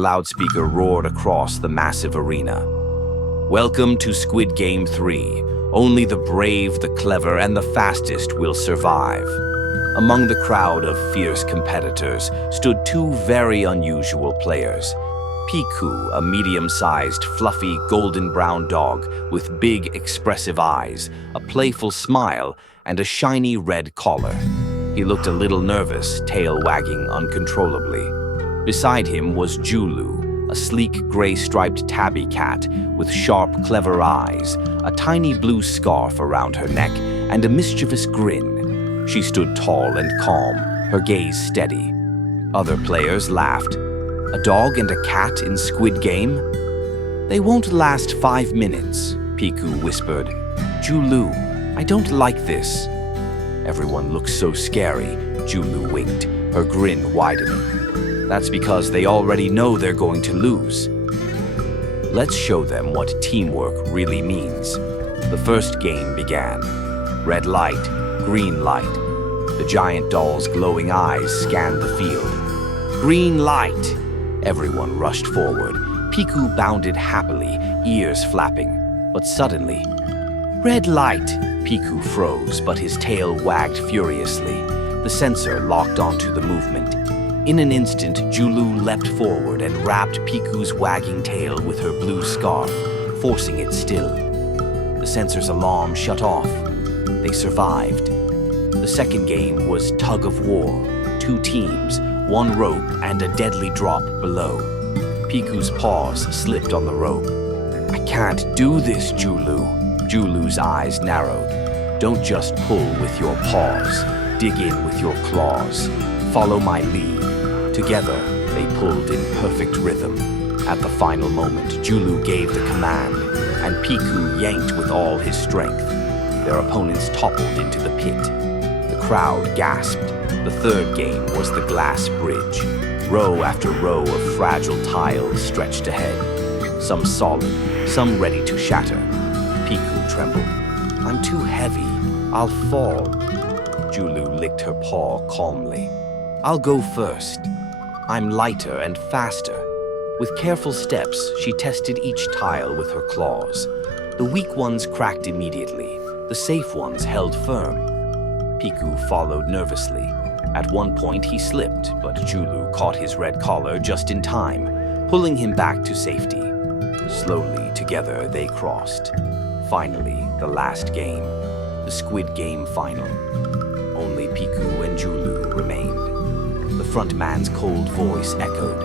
loudspeaker roared across the massive arena. Welcome to Squid Game 3. Only the brave, the clever, and the fastest will survive. Among the crowd of fierce competitors stood two very unusual players. Piku, a medium-sized, fluffy, golden-brown dog with big, expressive eyes, a playful smile, and a shiny red collar. He looked a little nervous, tail wagging uncontrollably. Beside him was Julu, a sleek gray-striped tabby cat with sharp, clever eyes, a tiny blue scarf around her neck, and a mischievous grin. She stood tall and calm, her gaze steady. Other players laughed. A dog and a cat in Squid Game? They won't last 5 minutes, Piku whispered. Julu, I don't like this. Everyone looked so scary, Julu winked, her grin widening. That's because they already know they're going to lose. Let's show them what teamwork really means. The first game began. Red light, green light. The giant doll's glowing eyes scanned the field. Green light! Everyone rushed forward. Piku bounded happily, ears flapping. But suddenly, red light! Piku froze, but his tail wagged furiously. The sensor locked onto the movement. In an instant, Julu leapt forward and wrapped Piku's wagging tail with her blue scarf, forcing it still. The sensor's alarm shut off. They survived. The second game was Tug of War. 2 teams, 1 rope and a deadly drop below. Piku's paws slipped on the rope. I can't do this, Julu. Julu's eyes narrowed. Don't just pull with your paws. Dig in with your claws. Follow my lead. Together, they pulled in perfect rhythm. At the final moment, Julu gave the command, and Piku yanked with all his strength. Their opponents toppled into the pit. The crowd gasped. The third game was the glass bridge. Row after row of fragile tiles stretched ahead. Some solid, some ready to shatter. Piku trembled. I'm too heavy. I'll fall. Julu licked her paw calmly. I'll go first. I'm lighter and faster. With careful steps, she tested each tile with her claws. The weak ones cracked immediately. The safe ones held firm. Piku followed nervously. At one point, he slipped, but Julu caught his red collar just in time, pulling him back to safety. Slowly, together, they crossed. Finally, the last game, the Squid Game final. Only Piku and Julu remained. The front man's cold voice echoed.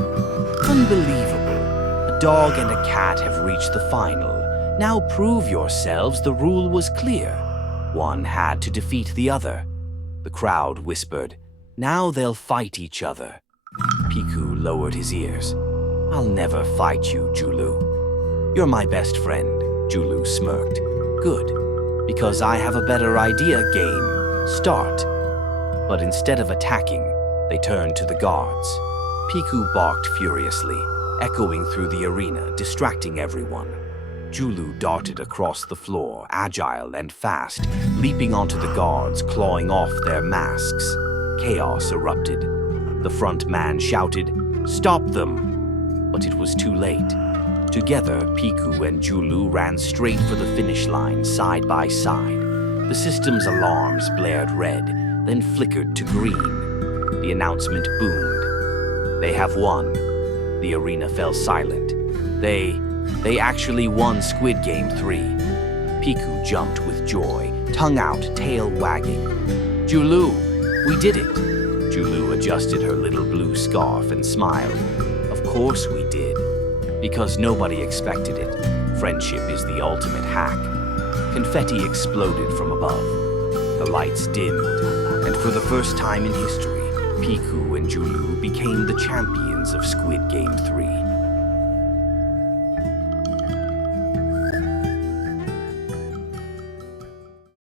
Unbelievable. A dog and a cat have reached the final. Now prove yourselves, the rule was clear. One had to defeat the other. The crowd whispered, now they'll fight each other. Piku lowered his ears. I'll never fight you, Julu. You're my best friend, Julu smirked. Good, because I have a better idea. Game, start. But instead of attacking, they turned to the guards. Piku barked furiously, echoing through the arena, distracting everyone. Julu darted across the floor, agile and fast, leaping onto the guards, clawing off their masks. Chaos erupted. The front man shouted, "Stop them!" But it was too late. Together, Piku and Julu ran straight for the finish line, side by side. The system's alarms blared red, then flickered to green. The announcement boomed. They have won. The arena fell silent. They actually won Squid Game 3. Piku jumped with joy, tongue out, tail wagging. Julu, we did it. Julu adjusted her little blue scarf and smiled. Of course we did. Because nobody expected it. Friendship is the ultimate hack. Confetti exploded from above. The lights dimmed, and for the first time in history, Piku and Julu became the champions of Squid Game 3.